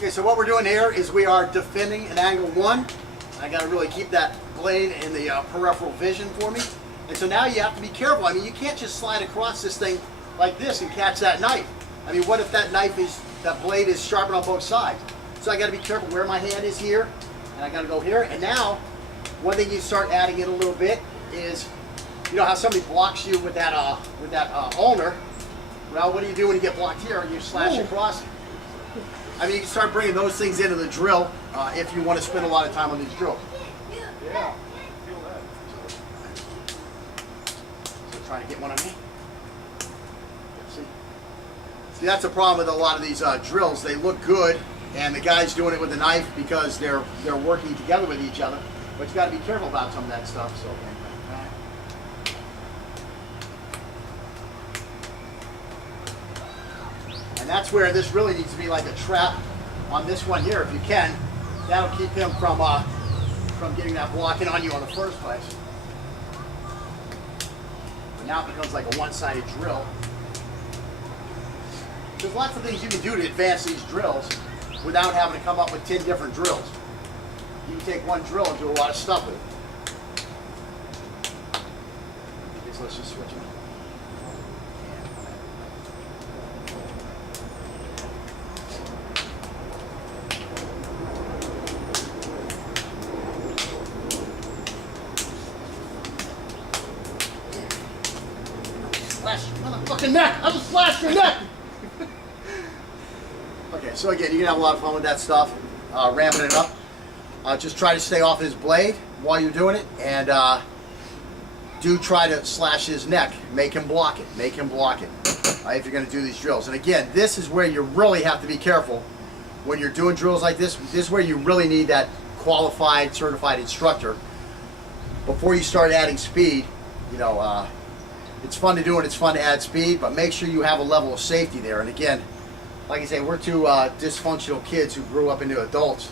Okay, so what we're doing here is we are defending an angle 1. I got to really keep that blade in the peripheral vision for me. And so now you have to be careful. I mean, you can't just slide across this thing like this and catch that knife. I mean, what if that blade is sharpened on both sides? So I got to be careful where my hand is here, and I got to go here. And now, one thing you start adding in a little bit is, you know how somebody blocks you with that ulnar. Well, what do you do when you get blocked here? You slash across. I mean, you can start bringing those things into the drill if you want to spend a lot of time on these drills. Yeah, feel that. So trying to get one on me. See, that's the problem with a lot of these drills. They look good, and the guy's doing it with a knife because they're working together with each other. But you got to be careful about some of that stuff. So. And that's where this really needs to be like a trap on this one here, if you can. That'll keep him from getting that blocking on you in the first place. But now it becomes like a one-sided drill. There's lots of things you can do to advance these drills without having to come up with 10 different drills. You can take one drill and do a lot of stuff with it. Okay, so let's just switch it. Slash your motherfucking neck! I just slashed your neck! Okay, so again, you can have a lot of fun with that stuff, ramping it up. Just try to stay off his blade while you're doing it, and do try to slash his neck. Make him block it. Make him block it if you're going to do these drills. And again, this is where you really have to be careful when you're doing drills like this. This is where you really need that qualified, certified instructor. Before you start adding speed, you know, it's fun to do and it's fun to add speed, but make sure you have a level of safety there. And again, like I say, we're two dysfunctional kids who grew up into adults,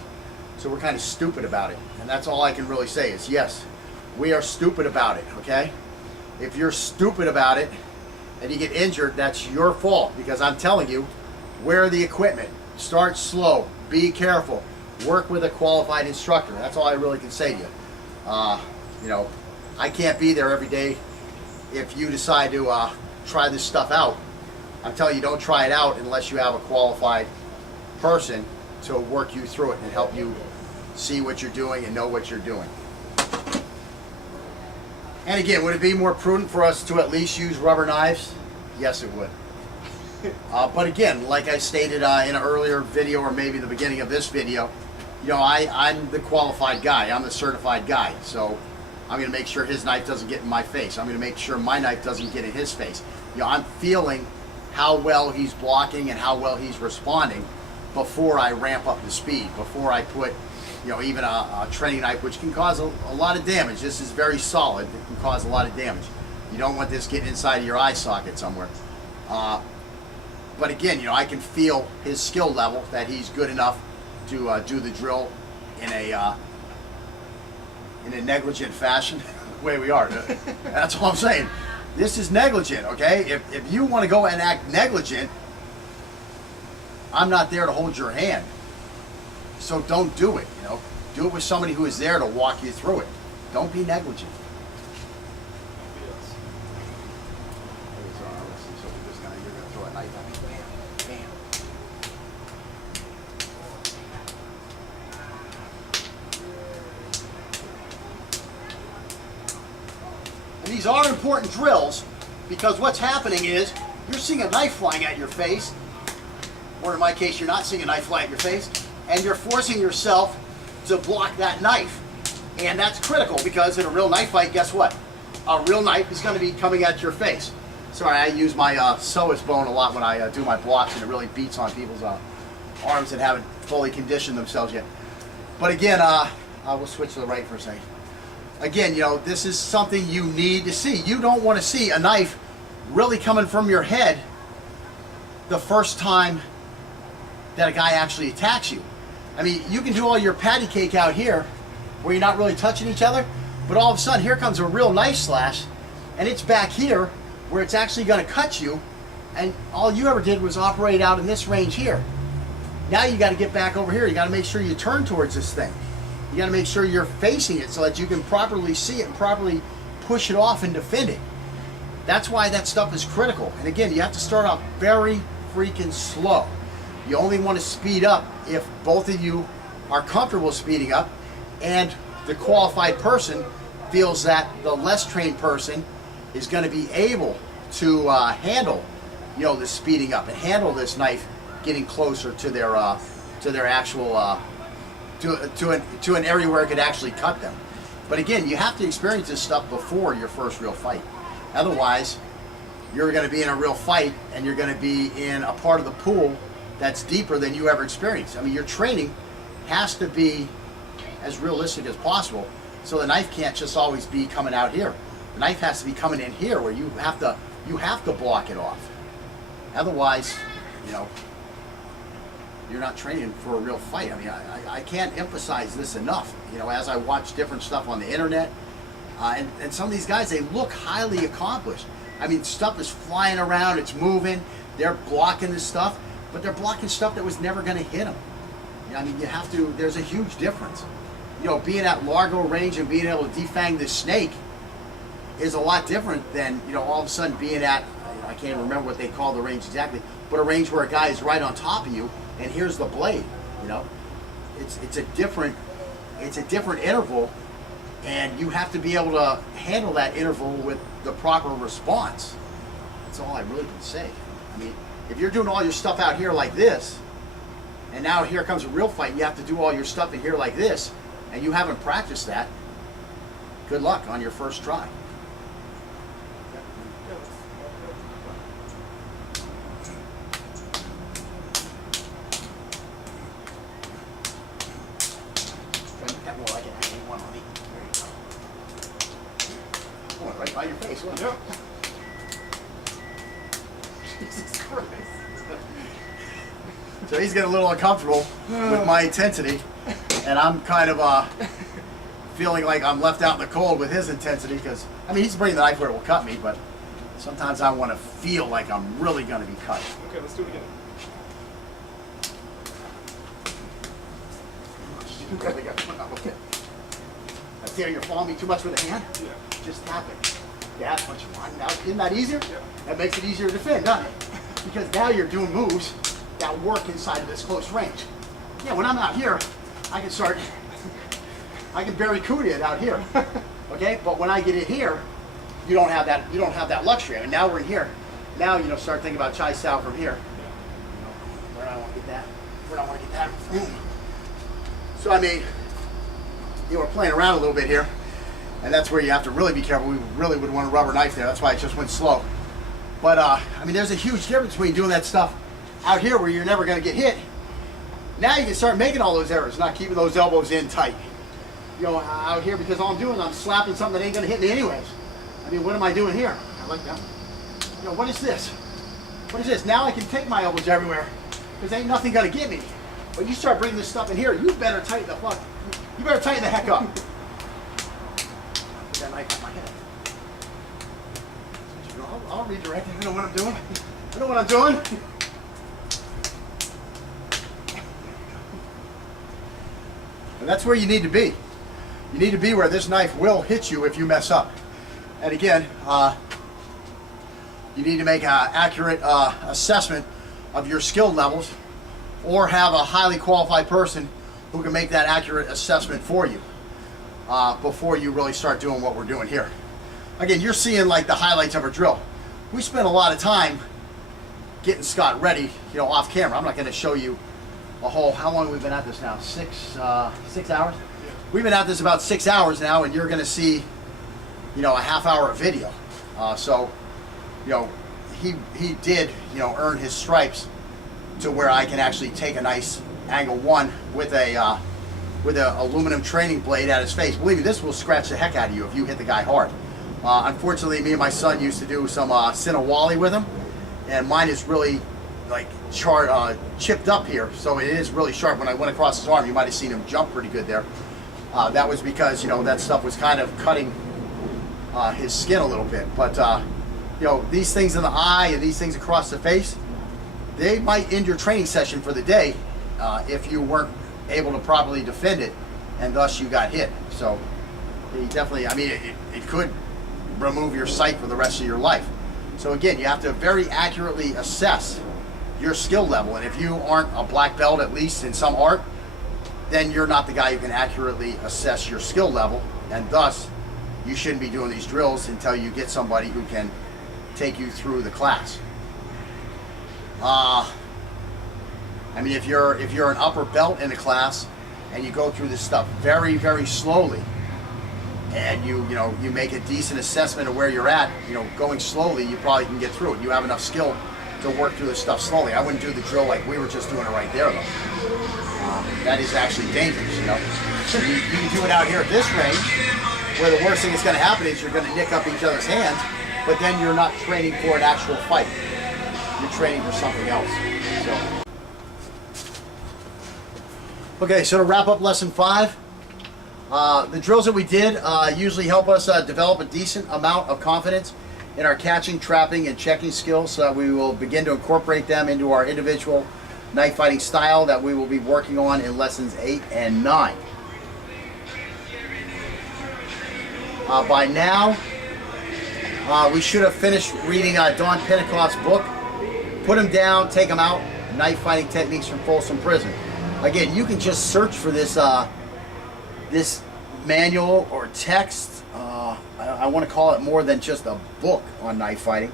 so we're kind of stupid about it. And that's all I can really say is, yes, we are stupid about it, okay? If you're stupid about it and you get injured, that's your fault, because I'm telling you, wear the equipment. Start slow. Be careful. Work with a qualified instructor. That's all I really can say to you. You know, I can't be there every day. If you decide to try this stuff out, I'm telling you, don't try it out unless you have a qualified person to work you through it and help you see what you're doing and know what you're doing. And again, would it be more prudent for us to at least use rubber knives? Yes, it would. But again, like I stated in an earlier video, or maybe the beginning of this video, you know, I'm the qualified guy. I'm the certified guy. So I'm going to make sure his knife doesn't get in my face. I'm going to make sure my knife doesn't get in his face. You know, I'm feeling how well he's blocking and how well he's responding before I ramp up the speed, before I put, you know, even a training knife, which can cause a lot of damage. This is very solid. It can cause a lot of damage. You don't want this getting inside of your eye socket somewhere. But again, you know, I can feel his skill level, that he's good enough to do the drill in a negligent fashion. The way we are. That's all I'm saying. This is negligent, okay? If you want to go and act negligent, I'm not there to hold your hand. So don't do it, you know? Do it with somebody who is there to walk you through it. Don't be negligent. You're going to throw a knife at me. Bam, bam. And these are important drills, because what's happening is you're seeing a knife flying at your face, or in my case, you're not seeing a knife fly at your face, and you're forcing yourself to block that knife. And that's critical, because in a real knife fight, guess what? A real knife is going to be coming at your face. Sorry, I use my psoas bone a lot when I do my blocks, and it really beats on people's arms that haven't fully conditioned themselves yet. But again, I will switch to the right for a second. Again, you know, this is something you need to see. You don't want to see a knife really coming from your head the first time that a guy actually attacks you. I mean, you can do all your patty cake out here where you're not really touching each other, but all of a sudden here comes a real knife slash, and it's back here where it's actually going to cut you, and all you ever did was operate out in this range here. Now you got to get back over here. You got to make sure you turn towards this thing. You got to make sure you're facing it so that you can properly see it and properly push it off and defend it. That's why that stuff is critical. And again, you have to start off very freaking slow. You only want to speed up if both of you are comfortable speeding up and the qualified person feels that the less trained person is going to be able to handle, the speeding up and handle this knife getting closer to their actual to an area where it could actually cut them. But again, you have to experience this stuff before your first real fight. Otherwise, you're going to be in a real fight and you're going to be in a part of the pool that's deeper than you ever experienced. I mean, your training has to be as realistic as possible, so the knife can't just always be coming out here. The knife has to be coming in here where you have to block it off. Otherwise, you're not training for a real fight. I mean, I can't emphasize this enough. As I watch different stuff on the internet, and some of these guys, they look highly accomplished. I mean, stuff is flying around, it's moving, they're blocking this stuff, but they're blocking stuff that was never going to hit them. I mean, there's a huge difference. Being at Largo range and being able to defang this snake is a lot different than, all of a sudden being at, I can't even remember what they call the range exactly, but a range where a guy is right on top of you and here's the blade. It's a different interval, and you have to be able to handle that interval with the proper response. That's all I really can say. I mean, if you're doing all your stuff out here like this, and now here comes a real fight, and you have to do all your stuff in here like this, and you haven't practiced that, good luck on your first try. Right by your face, wasn't it? Yep. Jesus Christ. So he's getting a little uncomfortable with my intensity, and I'm kind of feeling like I'm left out in the cold with his intensity, because, I mean, he's bringing the knife where it will cut me, but sometimes I want to feel like I'm really going to be cut. Okay, let's do it again. Okay. I see you're following me too much with the hand? Yeah. Just tap it. Yeah, that's what you want. Now, isn't that easier? Yeah. That makes it easier to defend, doesn't it? Because now you're doing moves that work inside of this close range. Yeah, when I'm out here, I can bury cootie it out here. Okay? But when I get in here, you don't have that luxury. I mean, now we're in here. Now, start thinking about chai style from here. Where do I want to get that? Where do I want to get that? Boom. So, I mean, we're playing around a little bit here. And that's where you have to really be careful. We really would want a rubber knife there. That's why it just went slow. But, I mean, there's a huge difference between doing that stuff out here where you're never going to get hit. Now you can start making all those errors, not keeping those elbows in tight. Out here, because all I'm doing, I'm slapping something that ain't going to hit me anyways. I mean, what am I doing here? I like that. What is this? What is this? Now I can take my elbows everywhere because ain't nothing going to get me. But you start bringing this stuff in here, you better tighten the fuck. You better tighten the heck up. Put that knife on my head. I'll redirect it. I know what I'm doing. I know what I'm doing. And that's where you need to be. You need to be where this knife will hit you if you mess up. And again, you need to make an accurate assessment of your skill levels, or have a highly qualified person who can make that accurate assessment for you before you really start doing what we're doing here. Again, you're seeing like the highlights of a drill. We spent a lot of time getting Scott ready, off camera. I'm not going to show you a whole, how long have we been at this now? 6 hours? Yeah. We've been at this about 6 hours now, and you're going to see, a half hour of video. So, he did, earn his stripes to where I can actually take a nice angle one with a aluminum training blade at his face. Believe me, this will scratch the heck out of you if you hit the guy hard. Unfortunately, me and my son used to do some Sinawali with him, and mine is really like chipped up here, so it is really sharp. When I went across his arm, you might have seen him jump pretty good there. That was because that stuff was kind of cutting his skin a little bit. But these things in the eye and these things across the face, they might end your training session for the day if you weren't able to properly defend it, and thus you got hit. So you definitely, I mean, it could remove your sight for the rest of your life. So again, you have to very accurately assess your skill level, and if you aren't a black belt at least in some art, then you're not the guy who can accurately assess your skill level, and thus you shouldn't be doing these drills until you get somebody who can take you through the class. I mean, if you're an upper belt in a class and you go through this stuff very, very slowly, and you make a decent assessment of where you're at, going slowly, you probably can get through it. You have enough skill to work through this stuff slowly. I wouldn't do the drill like we were just doing it right there, though. That is actually dangerous, So you can do it out here at this range, where the worst thing that's going to happen is you're going to nick up each other's hands, but then you're not training for an actual fight. You're training for something else. Okay, so to wrap up lesson 5, the drills that we did usually help us develop a decent amount of confidence in our catching, trapping, and checking skills, so that we will begin to incorporate them into our individual knife fighting style that we will be working on in lessons 8 and 9. By now, we should have finished reading Don Pentecost's book, Put 'em Down, Take 'em Out, Knife Fighting Techniques from Folsom Prison. Again, you can just search for this this manual or text. I want to call it more than just a book on knife fighting,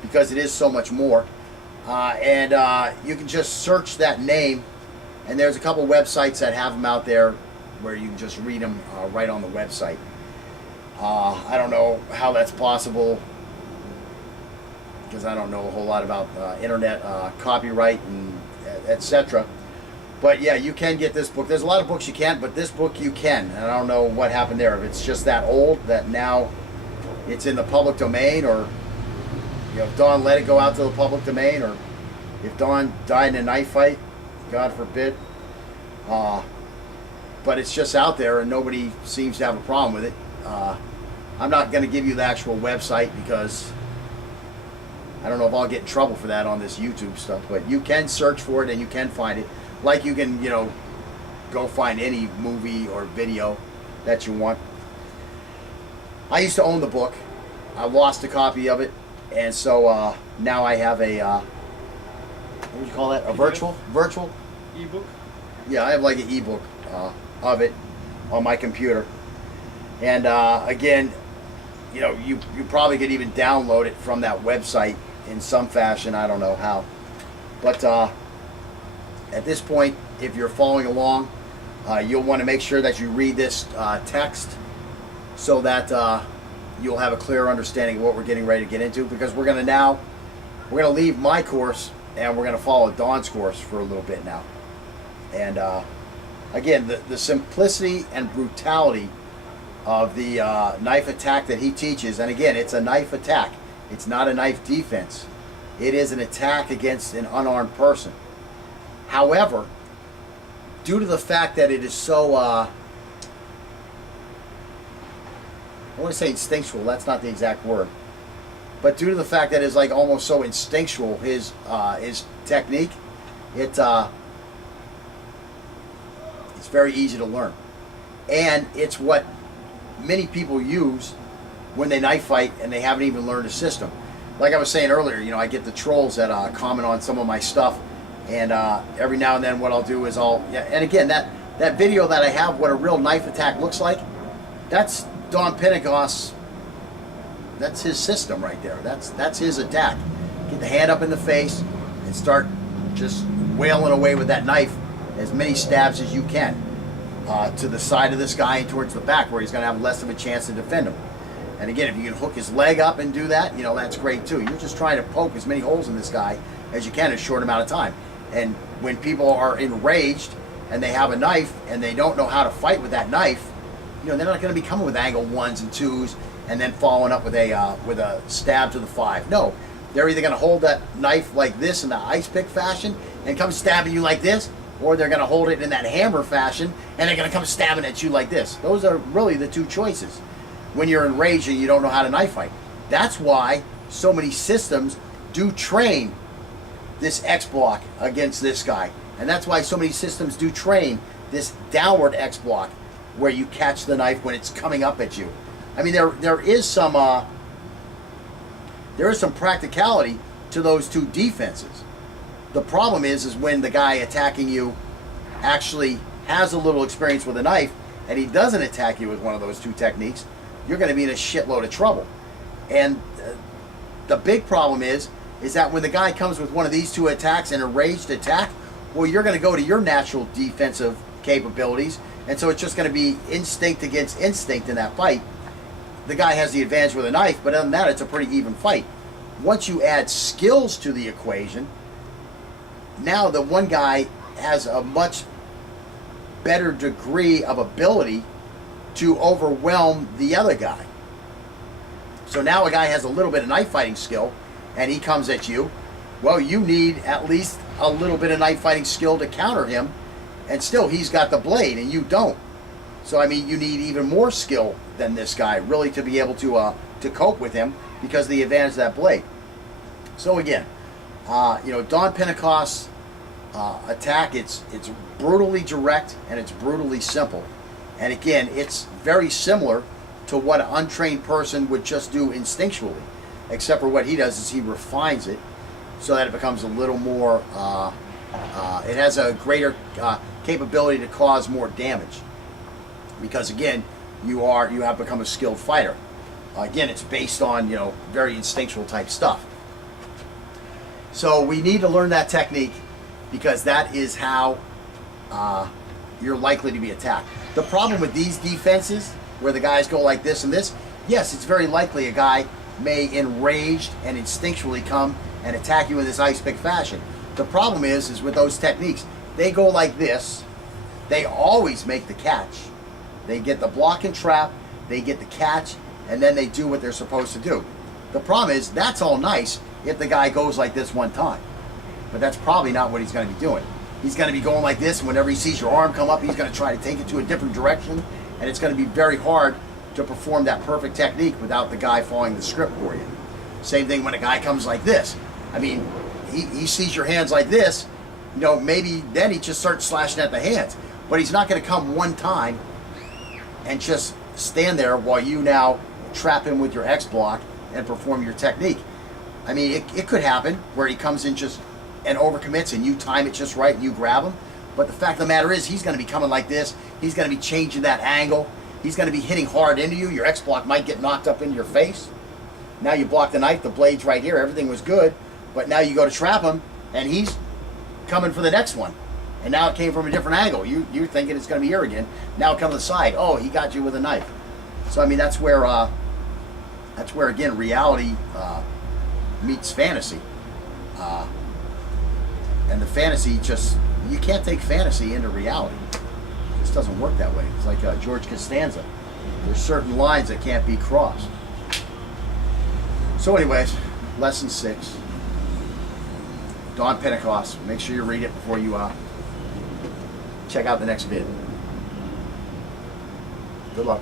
because it is so much more. And you can just search that name, and there's a couple websites that have them out there where you can just read them right on the website. I don't know how that's possible, because I don't know a whole lot about internet copyright and etc. But yeah, you can get this book. There's a lot of books you can't, but this book you can. And I don't know what happened there. If it's just that old that now it's in the public domain, or if Don let it go out to the public domain, or if Don died in a knife fight, God forbid. But it's just out there and nobody seems to have a problem with it. I'm not going to give you the actual website, because I don't know if I'll get in trouble for that on this YouTube stuff, but you can search for it and you can find it. Like you can, go find any movie or video that you want. I used to own the book. I lost a copy of it, and so now I have a, what would you call that? A virtual ebook? Yeah, I have like an ebook of it on my computer. And again, you probably could even download it from that website in some fashion. I don't know how. But at this point, if you're following along, you'll want to make sure that you read this text, so that you'll have a clear understanding of what we're getting ready to get into, because we're going to leave my course and we're going to follow Don's course for a little bit now. And again, the simplicity and brutality of the knife attack that he teaches, and again, it's a knife attack. It's not a knife defense. It is an attack against an unarmed person. However, due to the fact that it is so, I want to say instinctual, that's not the exact word, but due to the fact that it's like almost so instinctual, his technique, it's very easy to learn. And it's what many people use when they knife fight and they haven't even learned a system. Like I was saying earlier, I get the trolls that comment on some of my stuff, and every now and then what I'll do is and again, that video that I have, what a real knife attack looks like, that's Don Pentecost. That's his system right there. That's his attack. Get the hand up in the face and start just wailing away with that knife, as many stabs as you can, to the side of this guy and towards the back, where he's going to have less of a chance to defend him. And again, if you can hook his leg up and do that, that's great too. You're just trying to poke as many holes in this guy as you can in a short amount of time. And when people are enraged and they have a knife and they don't know how to fight with that knife, they're not going to be coming with angle 1s and 2s and then following up with a stab to the 5. No, they're either going to hold that knife like this in the ice pick fashion and come stabbing you like this, or they're going to hold it in that hammer fashion and they're going to come stabbing at you like this. Those are really the two choices when you're enraged and you don't know how to knife fight. That's why so many systems do train this X block against this guy And that's why so many systems do train this downward X block, where you catch the knife when it's coming up at you. I mean, there is some practicality to those two defenses. The problem is when the guy attacking you actually has a little experience with a knife and he doesn't attack you with one of those two techniques, you're going to be in a shitload of trouble. And the big problem is that when the guy comes with one of these two attacks and a raged attack, well, you're going to go to your natural defensive capabilities, and so it's just going to be instinct against instinct in that fight. The guy has the advantage with a knife, but other than that, it's a pretty even fight. Once you add skills to the equation, now the one guy has a much better degree of ability to overwhelm the other guy. So now a guy has a little bit of knife fighting skill and he comes at you. Well, you need at least a little bit of knife fighting skill to counter him, and still he's got the blade and you don't. So I mean, you need even more skill than this guy really to be able to cope with him, because of the advantage of that blade. So again, Don Pentecost's attack, it's brutally direct and it's brutally simple. And again, it's very similar to what an untrained person would just do instinctually, except for what he does is he refines it so that it becomes a little more, it has a greater capability to cause more damage. Because again, you have become a skilled fighter. Again, it's based on, very instinctual type stuff. So we need to learn that technique, because that is how you're likely to be attacked. The problem with these defenses, where the guys go like this and this, yes, it's very likely a guy may enraged and instinctually come and attack you in this ice pick fashion. The problem is with those techniques, they go like this, they always make the catch. They get the block and trap, they get the catch, and then they do what they're supposed to do. The problem is, that's all nice if the guy goes like this one time. But that's probably not what he's going to be doing. He's going to be going like this, and whenever he sees your arm come up, he's going to try to take it to a different direction, and it's going to be very hard to perform that perfect technique without the guy following the script for you. Same thing when a guy comes like this. I mean, he sees your hands like this, maybe then he just starts slashing at the hands. But he's not going to come one time and just stand there while you now trap him with your X block and perform your technique. I mean, it could happen where he comes in just and overcommits and you time it just right and you grab him. But the fact of the matter is, he's going to be coming like this. He's going to be changing that angle. He's going to be hitting hard into you. Your X block might get knocked up into your face. Now you block the knife, the blade's right here, everything was good. But now you go to trap him and he's coming for the next one. And now it came from a different angle. You're thinking it's going to be here again. Now it comes to the side. Oh, he got you with a knife. So I mean, that's where again, reality meets fantasy. And the fantasy you can't take fantasy into reality. It just doesn't work that way. It's like George Costanza. There's certain lines that can't be crossed. So anyways, lesson 6. Don Pentecost. Make sure you read it before you check out the next vid. Good luck.